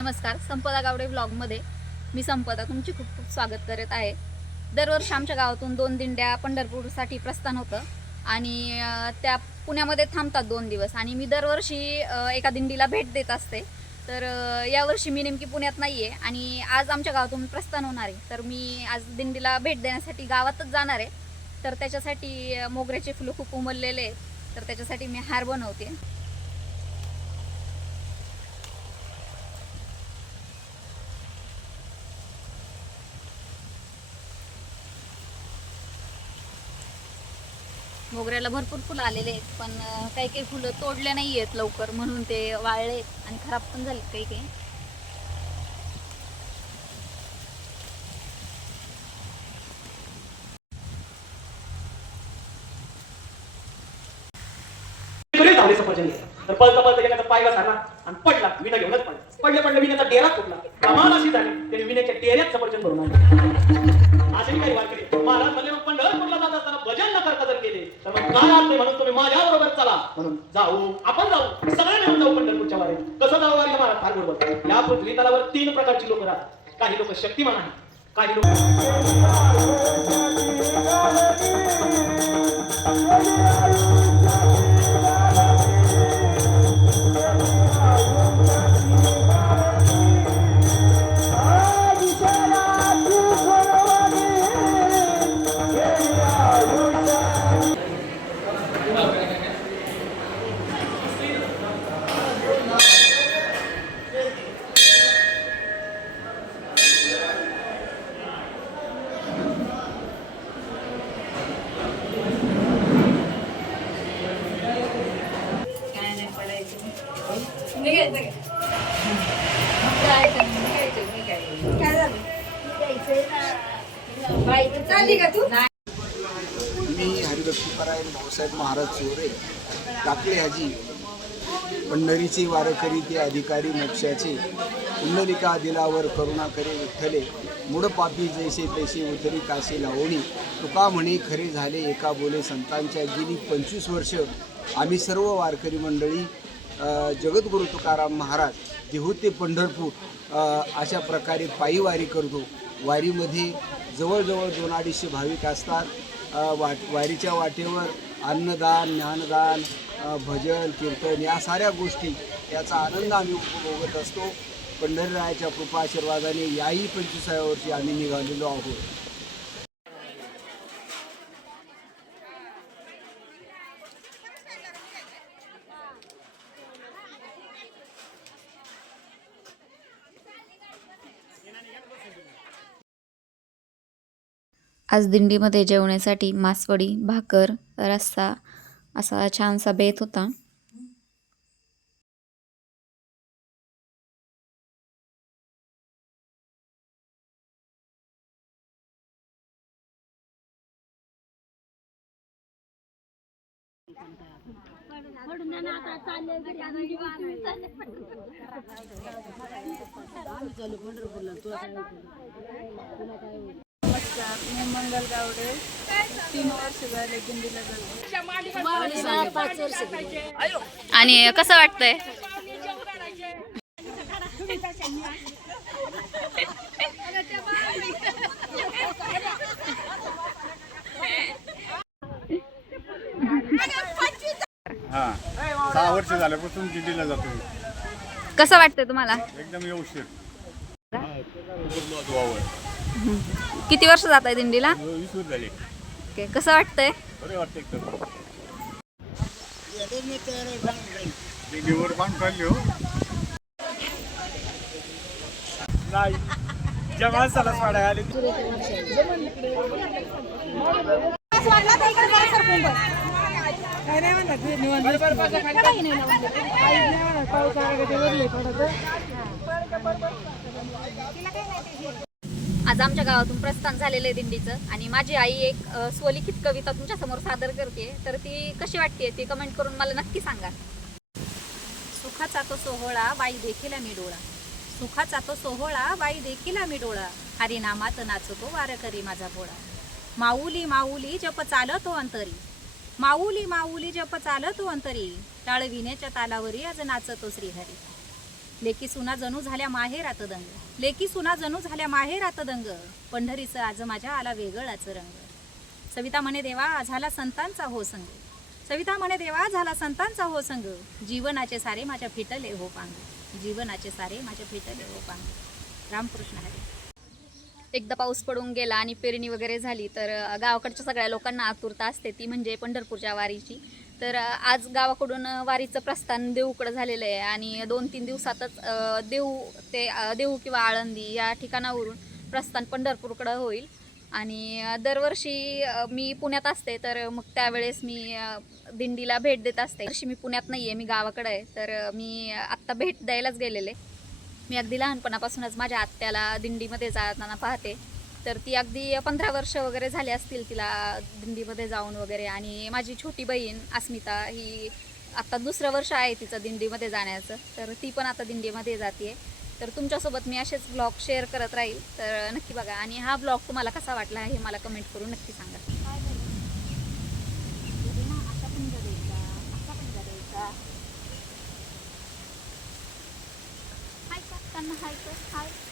नमस्कार संपदा गावडे ब्लॉगमध्ये मी संपदा तुमची खूप खूप स्वागत करत आहे. दरवर्षी आमच्या गावातून दोन दिंड्या पंढरपूरसाठी प्रस्थान होतं आणि त्या पुण्यामध्ये थांबतात दोन दिवस आणि मी दरवर्षी एका दिंडीला भेट देत असते. तर यावर्षी मी नेमकी पुण्यात नाही आहे आणि आज आमच्या गावातून प्रस्थान होणार आहे. तर मी आज दिंडीला भेट देण्यासाठी गावातच जाणार आहे. तर त्याच्यासाठी मोगऱ्याचे फुलं खूप उमललेले आहेत. तर त्याच्यासाठी मी हार बनवते. मोगऱ्याला भरपूर फुलं आलेले आहेत पण काही काही फुलं तोडले नाही आहेत लवकर म्हणून ते वाळले आणि खराब पण झाले काही काही. तर पळता पळता गेला तर पाय झाला आणि पडला विना घेऊनच पडला. पडले पडले विण्याचा डेरा फुटला. कमाल अशी झाली. त्याने विण्याच्या डेऱ्यात सफरचंद भरून आले असे काही वारकरी केली महाराज म्हणले मग पंढरपूरला जात असताना भजन न करता जर केले काय अर्थ आहे म्हणून तुम्ही माझ्या बरोबर चला. म्हणून जाऊ. आपण जाऊ. सगळे मिळून जाऊ पंढरपूरच्या वारीत कसं जाऊ वारीला मला फार बरोबर या पृथ्वी तलावर तीन प्रकारची लोक राहतात. काही लोक शक्तिमान आहेत. काही लोक मी हरिभक्तीपरायण भाऊसाहेब महाराज चोरे टाकले हाजी पंढरीचे वारकरी ते अधिकारी मोक्षाचे. पुंडलिका दिलावर करुणा करे विठ्ठले. मूळ पापी जैसे तैसे उतरी कासे लावणी. तुका म्हणे खरे झाले एका बोले संतांच्या. गेली पंचवीस वर्ष आम्ही सर्व वारकरी मंडळी जगद्गुरु तुकाराम महाराज देहू ते पंढरपूर अशा प्रकारे पायी वारी करतो. वारीमध्ये जवळजवळ दोन अडीचशे भाविक असतात. वाट वारीच्या वाटेवर अन्नदान ज्ञानदान भजन कीर्तन या साऱ्या गोष्टी याचा आनंद आम्ही उपभोगत असतो. पंढरीरायाच्या कृपा आशीर्वादाने याही पंचवीसाव्या वर्षी आम्ही निघालेलो आहोत. आज दिंडीमध्ये जेवण्यासाठी मासवडी भाकर रस्सा असा छानसा बेत होता. नमस्कार मंगल गावडे तीन वर्ष झाले दिंडीला जातो. आणि कसं वाटतंय? हा. सहा वर्ष झाल्यापासून दिल्लीला जातो कसं वाटतंय तुम्हाला? एकदम व्यवस्थित किती वर्ष जात आहे दिंडीला? झाले. ओके कसं वाटतंय? हो. नाही आज आमच्या गावातून प्रस्थान झालेलं आहे दिंडीचं. आणि माझी आई एक स्वलिखित कविता तुमच्यासमोर सादर करते. तर ती कशी वाटते ती कमेंट करून मला नक्की सांगा. सुखाचा तो सोहळा बाई देखील मी डोळा. सुखाचा तो सोहळा बाई देखील मी डोळा. हरिनामात नाचतो वारकरी माझा भोळा माऊली माऊली जप चालतो अंतरी. माऊली माऊली जप चालतो अंतरी. टाळविण्याच्या तालावरी आज नाचतो श्रीहरी. लेकी सुना जणू झाल्या माहेरात दंग लेकी सुना जणू झाल्या माहेरात दंग पंढरीचं आज माझ्या आला वेगळाच रंग. सविता म्हणे देवा झाला संतांचा हो संग. सविता म्हणे देवा झाला संतांचा हो संग. जीवनाचे सारे माझ्या फिटले हो पांग. जीवनाचे सारे माझ्या फिटले हो पांग. रामकृष्ण हरी. एकदा पाऊस पडून गेला आणि पेरणी वगैरे झाली तर गावाकडच्या सगळ्या लोकांना आतुरता असते. ती म्हणजे पंढरपूरच्या वारीची. तर आज गावाकडून वारीचं प्रस्थान देऊकडं झालेलं आहे आणि दोन तीन दिवसातच देऊ ते देऊ किंवा आळंदी या ठिकाणावरून प्रस्थान पंढरपूरकडं होईल. आणि दरवर्षी मी पुण्यात असते तर मग त्यावेळेस मी दिंडीला भेट देत असते. वर्षी मी पुण्यात नाही आहे मी गावाकडं आहे. तर मी आत्ता भेट द्यायलाच गेलेले. मी अगदी लहानपणापासूनच माझ्या आत्याला दिंडीमध्ये जाताना पाहते. तर ती अगदी पंधरा वर्ष वगैरे झाली असतील तिला दिंडीमध्ये जाऊन वगैरे. आणि माझी छोटी बहीण अस्मिता ही आत्ता दुसरं वर्ष आहे तिचं दिंडीमध्ये जाण्याचं. तर ती पण आता दिंडीमध्ये जाते तर तुमच्यासोबत मी असेच ब्लॉग शेअर करत राहील. तर नक्की बघा. आणि हा ब्लॉग तुम्हाला कसा वाटला हे मला कमेंट करून नक्की सांगा. हाय हाय हाय.